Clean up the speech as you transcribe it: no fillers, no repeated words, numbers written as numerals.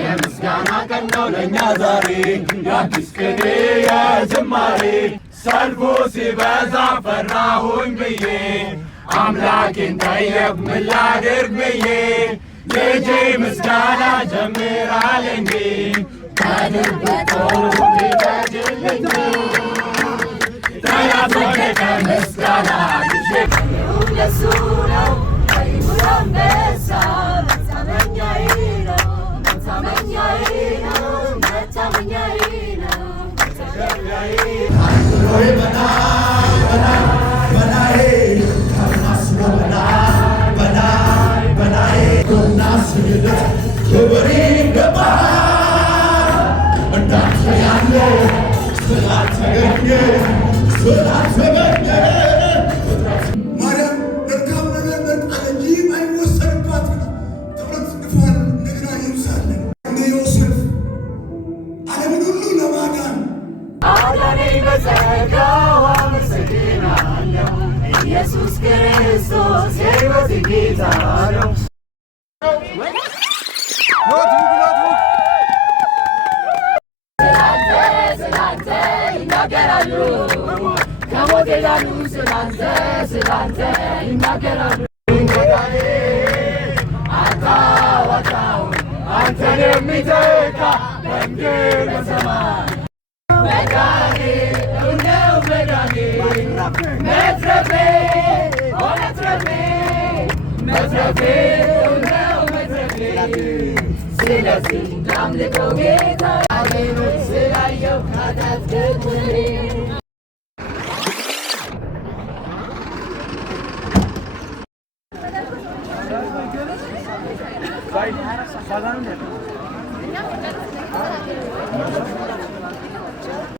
የምስጋና ቀን ነው ለእኛ ዛሬ የአዲስ ቅኔ የዝማሬ ሰልፉ ሲበዛ ፈራሁኝ ብዬ አምላኬን ጠየቅ ምን ላድርግ ብዬ ልጄ ምስጋና ጀምራለኝ ከድብቆ ሊበጅልኝ ጠላት ወደቀ ምስጋና ልጄ ለሱ ነው አይሙር አንበሳ መታመኛዬ ነው መታመኛዬ ነው መታመኛዬ ነው መታመኛዬ ማርያም መልካም ነገር መጣለ እንጂ አይወሰድባትም ተብሎ ተጽፏል። እንደገና ኢየሩሳሌም እንደ ዮሴፍ ዓለምን ሁሉ ለማዳን አዳነኝ በጸጋው አመሰግናለሁ ኢየሱስ ክርስቶስ የሕይወቴ ጌታ ነው። ስላንተ ይናገራሉ ከሞት የዳኑ ስላንተ ይናገራሉ። አታዋጣው አንተን የሚተካ በምድር በሰማይ መዳኔ እውነው መዳኔ መትረፌ መትረፌ እውነው መትረፌ ስለዚህ ላምልከው ጌታ አይኖች ስላየው ኃጢአት ክብሬ Vai,